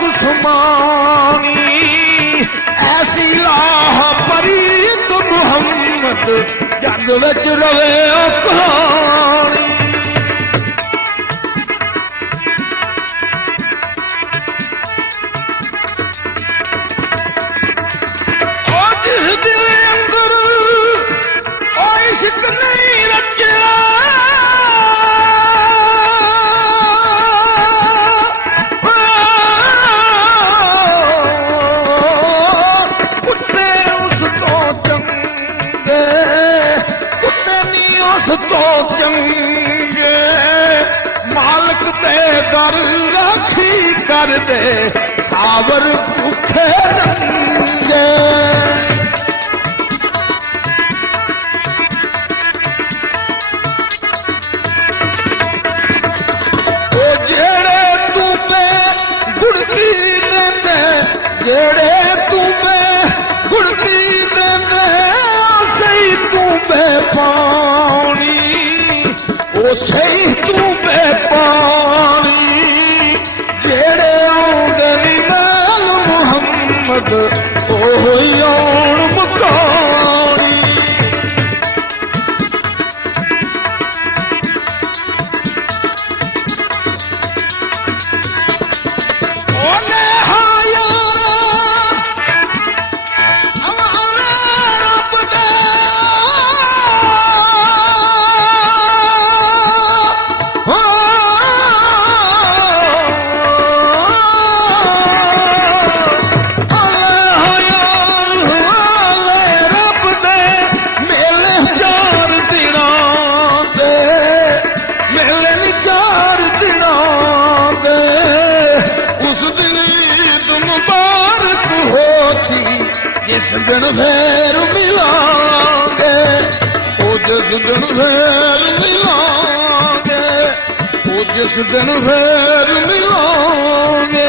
कुसमानी ऐसी लाह परीत मुहम्मद जग विच रवे कहानी इश्क नहीं रचा कुत्ते उस तो चंगे कुत्ते नहीं उस तो चंगे मालक दे घर राखी कर दे सावर भूखे नंगे जेड़े तुम्हें गुड़ती देने सही तुम्हें पानी ओ सही तुम्हें पानी जेड़े आउंदे नाल मुहम्मद ओ होई आउण मुकानी जिस दिन फिर मिलांगे ओ जिस दिन फिर मिलांगे ओ जिस दिन फिर मिलांगे